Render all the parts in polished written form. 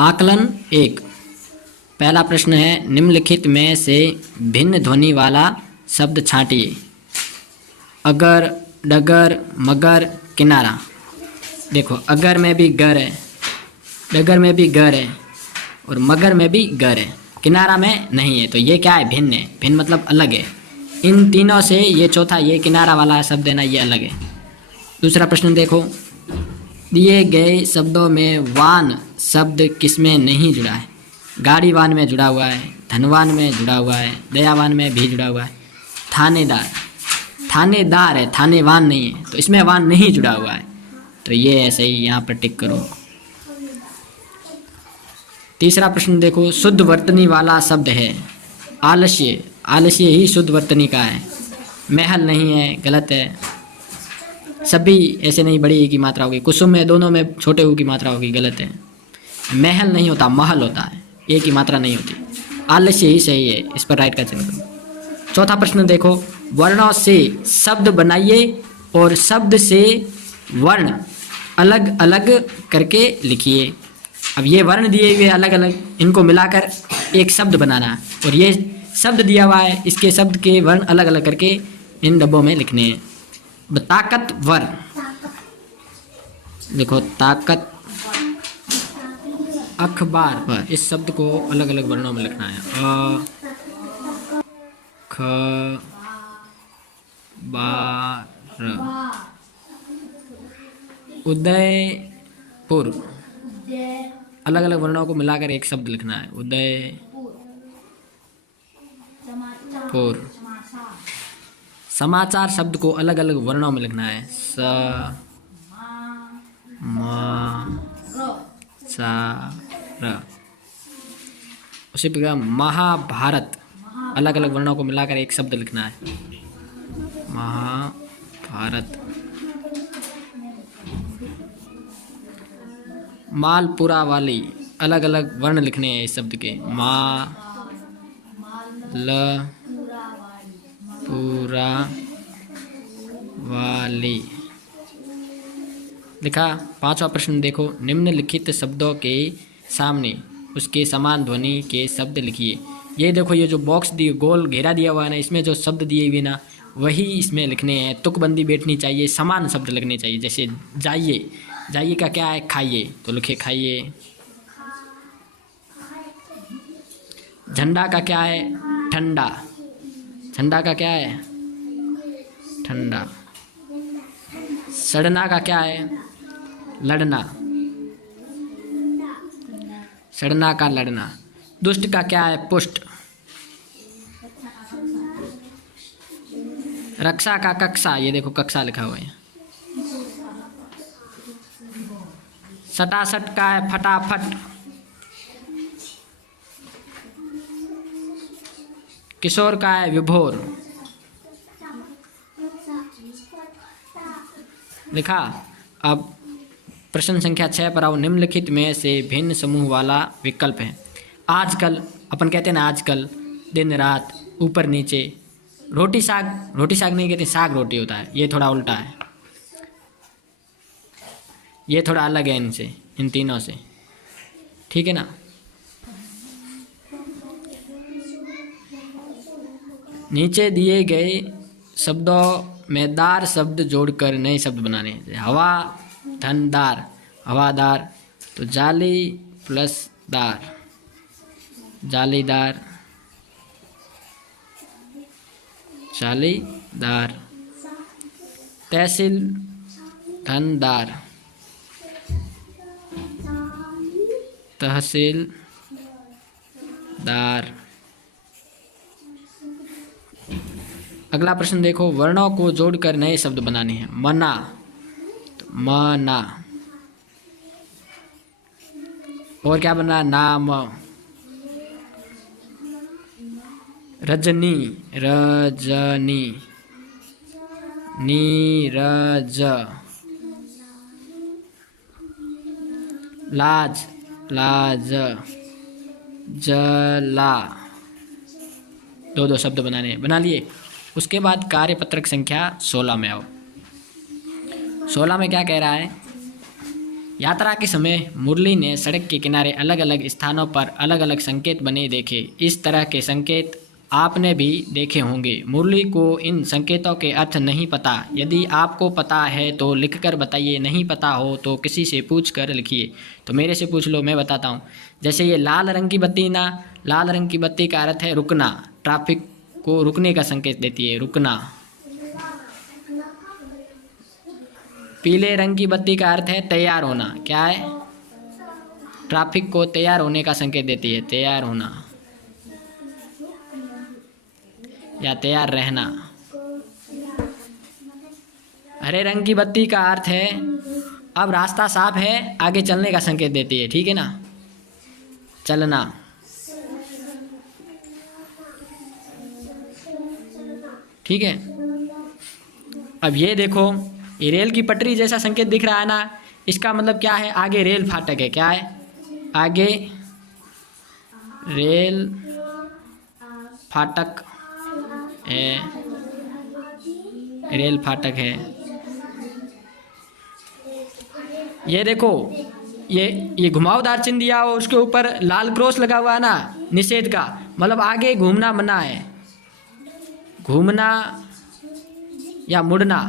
आकलन एक। पहला प्रश्न है, निम्नलिखित में से भिन्न ध्वनि वाला शब्द छांटिए। अगर, डगर, मगर, किनारा। देखो, अगर में भी गर है, डगर में भी गर है और मगर में भी गर है, किनारा में नहीं है, तो ये क्या है? भिन्न है। भिन्न मतलब अलग है। इन तीनों से ये चौथा, ये किनारा वाला शब्द है ना, ये अलग है। दूसरा प्रश्न देखो, दिए गए शब्दों में वान शब्द किसमें नहीं जुड़ा है? गाड़ीवान में जुड़ा हुआ है, धनवान में जुड़ा हुआ है, दयावान में भी जुड़ा हुआ है। थानेदार, थानेदार है, थानेवान नहीं है, तो इसमें वान नहीं जुड़ा हुआ है, तो ये ऐसे ही यहाँ पर टिक करो। तीसरा प्रश्न देखो, शुद्ध वर्तनी वाला शब्द है। आलस्य, आलस्य ही शुद्ध वर्तनी का है। महल नहीं है, गलत है। सभी ऐसे नहीं, बड़ी ई की मात्रा होगी। कुसुम में दोनों में छोटे ऊ की मात्रा होगी, गलत है। महल नहीं होता, महल होता है, ए की मात्रा नहीं होती। आलस्य ही सही है, इस पर राइट का चिन्ह करो। चौथा प्रश्न देखो, वर्णों से शब्द बनाइए और शब्द से वर्ण अलग अलग करके लिखिए। अब ये वर्ण दिए हुए अलग अलग, इनको मिलाकर एक शब्द बनाना है, और ये शब्द दिया हुआ है, इसके शब्द के वर्ण अलग अलग करके इन डब्बों में लिखने हैं। ताकतवर, देखो ताकत, अखबार पर, इस शब्द को अलग अलग वर्णों में लिखना है। अ, ख, बार। उदयपुर, अलग अलग वर्णों को मिलाकर एक शब्द लिखना है। उदयपुर। समाचार शब्द को अलग अलग वर्णों में लिखना है। स, म, सा, र। उसी प्रकार महाभारत, अलग अलग वर्णों को मिलाकर एक शब्द लिखना है। महाभारत। मालपुरा वाली, अलग अलग वर्ण लिखने हैं इस शब्द के। मा, ल, पूरा वाली। लिखा। पांचवा प्रश्न देखो, निम्नलिखित शब्दों के सामने उसके समान ध्वनि के शब्द लिखिए। ये देखो, ये जो बॉक्स दिए, गोल घेरा दिया हुआ है ना, इसमें जो शब्द दिए हुए ना, वही इसमें लिखने हैं। तुकबंदी बैठनी चाहिए, समान शब्द लिखने चाहिए। जैसे जाइए, जाइए का क्या है? खाइए, तो लिखे खाइए। झंडा का क्या है? ठंडा, झंडा का क्या है? ठंडा। सड़ना का क्या है? लड़ना, सड़ना का लड़ना। दुष्ट का क्या है? पुष्ट। रक्षा का कक्षा, ये देखो कक्षा लिखा हुआ है। सटासट का है फटाफट। किशोर का है विभोर। लिखा। अब प्रश्न संख्या 6 पर आओ। निम्नलिखित में से भिन्न समूह वाला विकल्प है। आजकल, अपन कहते हैं ना आजकल, दिन रात, ऊपर नीचे। रोटी साग, रोटी साग नहीं कहते, साग रोटी होता है, ये थोड़ा उल्टा है, ये थोड़ा अलग है इनसे, इन तीनों से, ठीक है ना। नीचे दिए गए शब्दों में दार शब्द जोड़कर नए शब्द बनाने हैं। हवा, धनदार, हवादार, तो जाली प्लस दार, जालीदार, जालीदार। तहसील, धनदार, तहसीलदार। अगला प्रश्न देखो, वर्णों को जोड़कर नए शब्द बनाने हैं। मना, तो मना। और क्या बना? नाम। रजनी, रजनी, नीरज। लाज, लाज, जला। दो दो शब्द बनाने, बना लिए। उसके बाद कार्यपत्रक संख्या 16 में आओ। 16 में क्या कह रहा है? यात्रा के समय मुरली ने सड़क के किनारे अलग अलग स्थानों पर अलग अलग संकेत बने देखे। इस तरह के संकेत आपने भी देखे होंगे। मुरली को इन संकेतों के अर्थ नहीं पता। यदि आपको पता है तो लिखकर बताइए, नहीं पता हो तो किसी से पूछ कर लिखिए। तो मेरे से पूछ लो, मैं बताता हूँ। जैसे ये लाल रंग की बत्ती ना, लाल रंग की बत्ती का अर्थ है रुकना, ट्रैफिक को रुकने का संकेत देती है, रुकना। पीले रंग की बत्ती का अर्थ है तैयार होना, क्या है? ट्रैफिक को तैयार होने का संकेत देती है, तैयार होना या तैयार रहना। हरे रंग की बत्ती का अर्थ है अब रास्ता साफ है, आगे चलने का संकेत देती है, ठीक है ना, चलना। ठीक है। अब ये देखो, ये रेल की पटरी जैसा संकेत दिख रहा है ना, इसका मतलब क्या है? आगे रेल फाटक है, क्या है? आगे रेल फाटक है, रेल फाटक है। ये देखो, ये घुमावदार चिन्ह दिया हो, उसके ऊपर लाल क्रॉस लगा हुआ है ना, निषेध का, मतलब आगे घूमना मना है, घूमना या मुड़ना,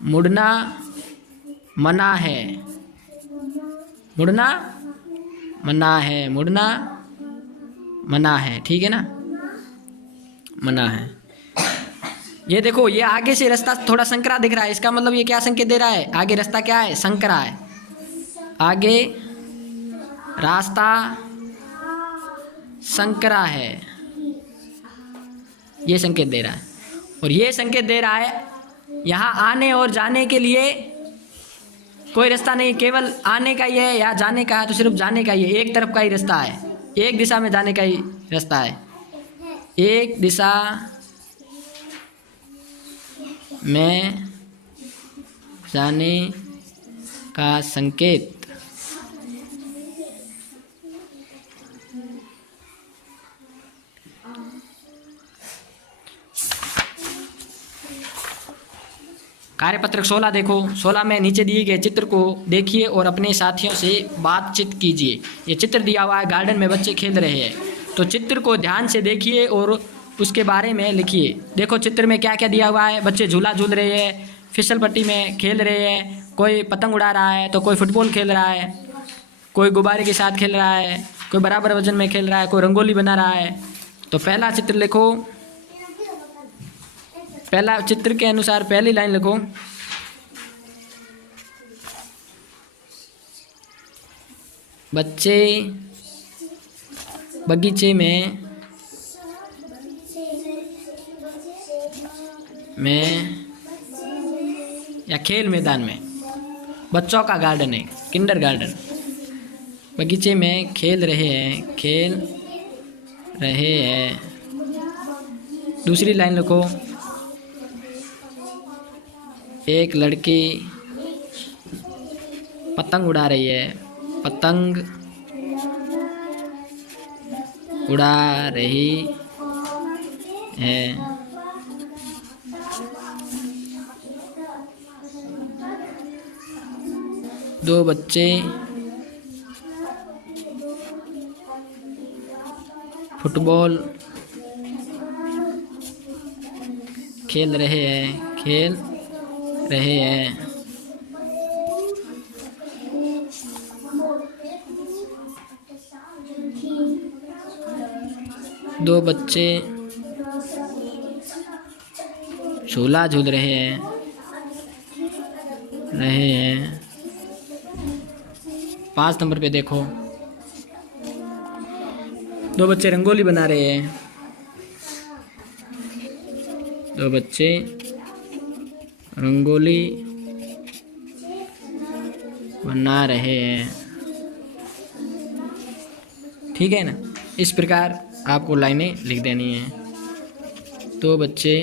मुड़ना मना है, मुड़ना मना है, मुड़ना मना है, ठीक है ना, मना है। ये देखो, ये आगे से रास्ता थोड़ा संकरा दिख रहा है, इसका मतलब ये क्या संकेत दे रहा है? आगे रास्ता क्या है? संकरा है, आगे रास्ता संकरा है, ये संकेत दे रहा है। और ये संकेत दे रहा है यहाँ आने और जाने के लिए कोई रास्ता नहीं, केवल आने का ही है, या जाने का है तो सिर्फ जाने का ही है, एक तरफ का ही रास्ता है, एक दिशा में जाने का ही रास्ता है, एक दिशा में जाने का संकेत। कार्यपत्रक 16 देखो, 16 में नीचे दिए गए चित्र को देखिए और अपने साथियों से बातचीत कीजिए। ये चित्र दिया हुआ है, गार्डन में बच्चे खेल रहे हैं, तो चित्र को ध्यान से देखिए और उसके बारे में लिखिए। देखो चित्र में क्या क्या दिया हुआ है, बच्चे झूला झूल रहे हैं, फिसल पट्टी में खेल रहे हैं, कोई पतंग उड़ा रहा है, तो कोई फुटबॉल खेल रहा है, कोई गुब्बारे के साथ खेल रहा है, कोई बराबर वजन में खेल रहा है, कोई रंगोली बना रहा है। तो पहला चित्र लिखो, पहला चित्र के अनुसार पहली लाइन लिखो, बच्चे बगीचे में या खेल मैदान में, बच्चों का गार्डन है, किंडर गार्डन, बगीचे में खेल रहे हैं, खेल रहे हैं। दूसरी लाइन लिखो, एक लड़की पतंग उड़ा रही है, पतंग उड़ा रही है। दो बच्चे फुटबॉल खेल रहे हैं, खेल रहे हैं। दो बच्चे झूला झूल रहे हैं। 5 नंबर पे देखो, दो बच्चे रंगोली बना रहे हैं, दो बच्चे रंगोली बना रहे हैं, ठीक है ना। इस प्रकार आपको लाइनें लिख देनी है। दो बच्चे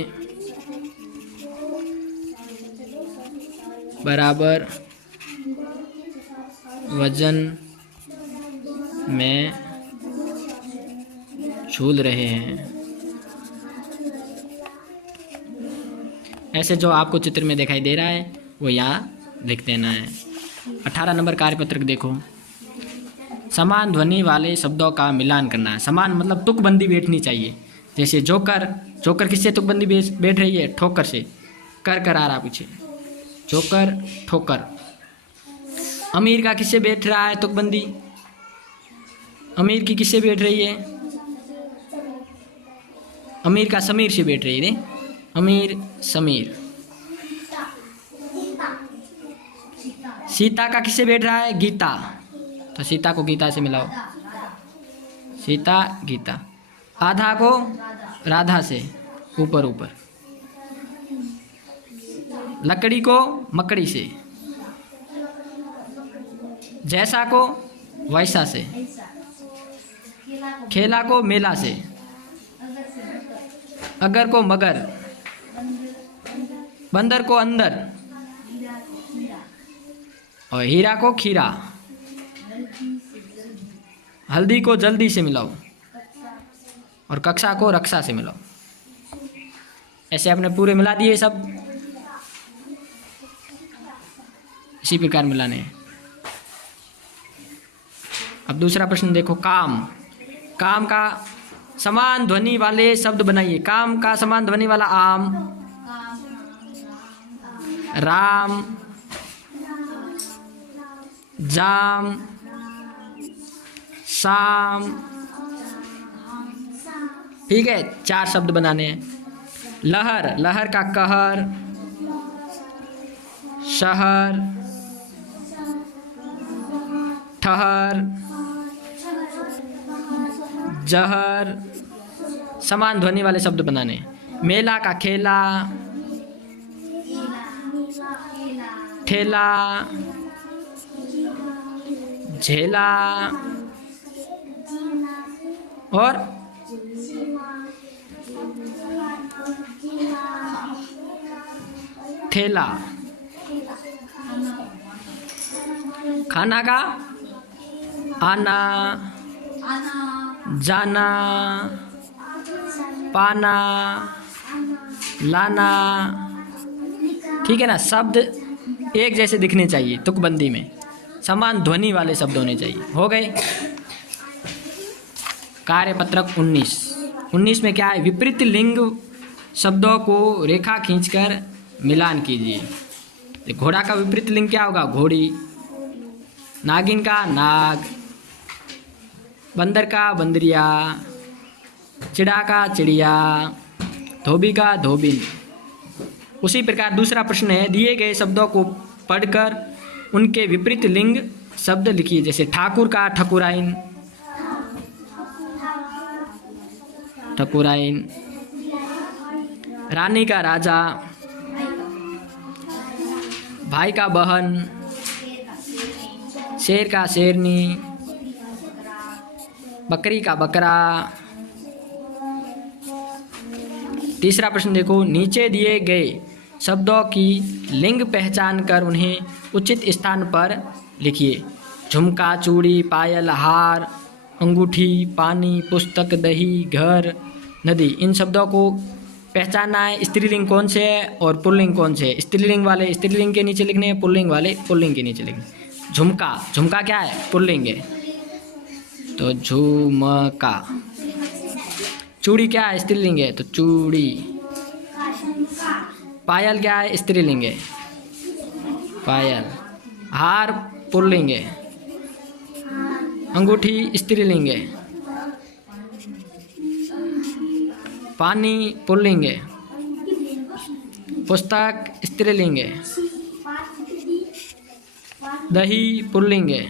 बराबर वजन में झूल रहे हैं। ऐसे जो आपको चित्र में दिखाई दे रहा है वो यहाँ लिख देना है। 18 नंबर कार्यपत्रक देखो, समान ध्वनि वाले शब्दों का मिलान करना है। समान मतलब तुकबंदी बैठनी चाहिए। जैसे जोकर, जोकर किससे तुकबंदी बैठ रही है? ठोकर से। कर आ रहा पीछे, जोकर ठोकर। अमीर का किससे बैठ रहा है तुकबंदी? अमीर की किससे बैठ रही है? अमीर का समीर से बैठ रही है। अमीर समीर। सीता का किससे बैठ रहा है? गीता, तो सीता को गीता से मिलाओ, सीता गीता। आधा को राधा से, ऊपर ऊपर। लकड़ी को मकड़ी से, जैसा को वैसा से, खेला को मेला से, अगर को मगर, बंदर को अंदर, और हीरा को खीरा। हल्दी को जल्दी से मिलाओ, और कक्षा को रक्षा से मिलाओ। ऐसे आपने पूरे मिला दिए सब, इसी प्रकार मिलाने हैं। अब दूसरा प्रश्न देखो, काम। काम का समान ध्वनि वाले शब्द बनाइए। काम का समान ध्वनि वाला आम, राम, जाम, शाम। ठीक है, 4 शब्द बनाने हैं। लहर, लहर का कहर, शहर, ठहर, जहर। समान ध्वनि वाले शब्द बनाने। मेला का खेला, ठेला, झेला, और ठेला। खाना का आना, जाना, पाना, लाना। ठीक है ना, शब्द एक जैसे दिखने चाहिए तुकबंदी में, समान ध्वनि वाले शब्द होने चाहिए। हो गए। कार्यपत्रक 19 में क्या है? विपरीत लिंग शब्दों को रेखा खींचकर मिलान कीजिए। घोड़ा का विपरीत लिंग क्या होगा? घोड़ी। नागिन का नाग, बंदर का बंदरिया, चिड़ा का चिड़िया, धोबी का धोबिन। उसी प्रकार दूसरा प्रश्न है, दिए गए शब्दों को पढ़कर उनके विपरीत लिंग शब्द लिखिए। जैसे ठाकुर का ठकुराइन, ठकुराइन। रानी का राजा, भाई का बहन, शेर का शेरनी, बकरी का बकरा। तीसरा प्रश्न देखो, नीचे दिए गए शब्दों की लिंग पहचान कर उन्हें उचित स्थान पर लिखिए। झुमका, चूड़ी, पायल, हार, अंगूठी, पानी, पुस्तक, दही, घर, नदी। इन शब्दों को पहचानना है, स्त्रीलिंग कौन से है और पुल्लिंग कौन से है। स्त्रीलिंग वाले स्त्रीलिंग के नीचे लिखने हैं, पुल्लिंग वाले पुल्लिंग के नीचे लिखने। झुमका, झुमका क्या है? पुल्लिंग है, तो झुमका। चूड़ी क्या है? स्त्रीलिंग है, तो चूड़ी। पायल क्या है? स्त्रीलिंग है, पायल। हार पुल्लिंग है, अंगूठी स्त्रीलिंग है, पानी पुल्लिंग है, पुस्तक स्त्रीलिंग है, दही पुल्लिंग है,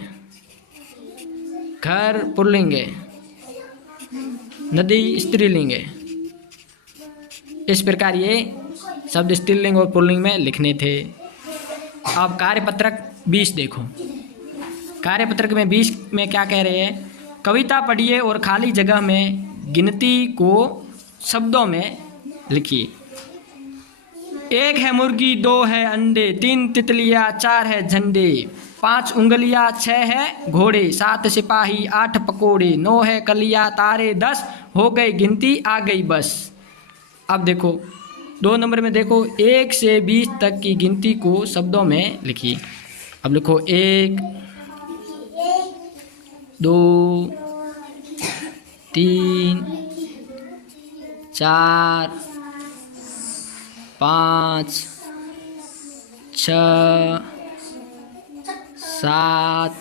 घर पुल्लिंग है, नदी स्त्रीलिंग है। इस प्रकार ये शब्द स्त्रीलिंग और पुल्लिंग में लिखने थे। अब कार्यपत्रक 20 देखो। कार्यपत्रक में 20 में क्या कह रहे हैं? कविता पढ़िए और खाली जगह में गिनती को शब्दों में लिखिए। 1 है मुर्गी, 2 है अंडे, 3 तितलियाँ, 4 है झंडे, 5 उंगलियाँ, 6 है घोड़े, 7 सिपाही, 8 पकोड़े, 9 है कलियाँ, तारे 10 हो गए गिनती आ गई बस। अब देखो 2 नंबर में देखो, 1 से 20 तक की गिनती को शब्दों में लिखिए। अब लिखो 1 2 3 4 5 6 7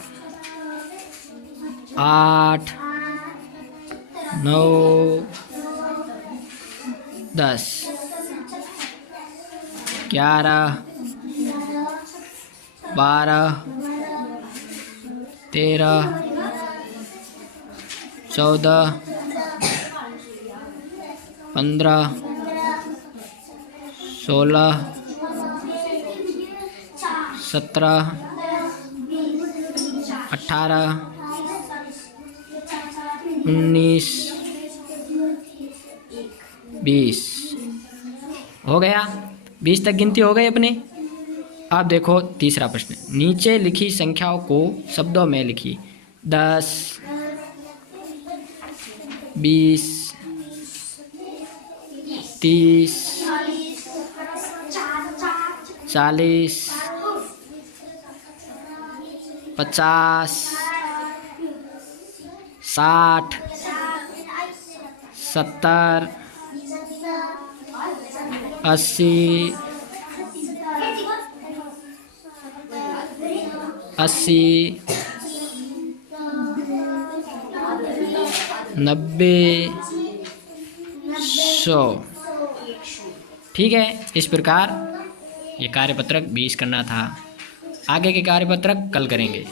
8 9 10 11 12 13 14 15 16 17 18 19 20 हो गया। 20 तक गिनती हो गई अपनी। अब देखो तीसरा प्रश्न, नीचे लिखी संख्याओं को शब्दों में लिखिए। 10 20 30 40 50 60 70 80 90 100। ठीक है, इस प्रकार ये कार्यपत्रक 20 करना था। आगे के कार्यपत्रक कल करेंगे।